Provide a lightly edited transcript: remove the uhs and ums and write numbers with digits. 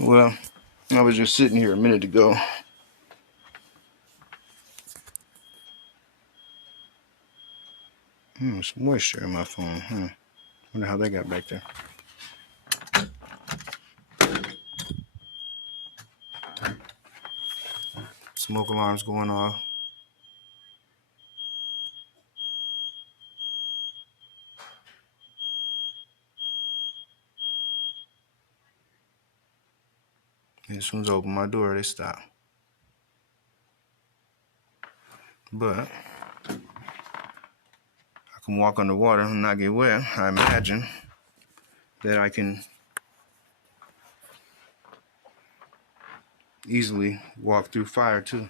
Well, I was just sitting here a minute ago. Some moisture in my phone. Wonder how that got back there. Smoke alarms going off. And as soon as I open my door, they stop. But I can walk underwater and not get wet. I imagine that I can easily walk through fire too.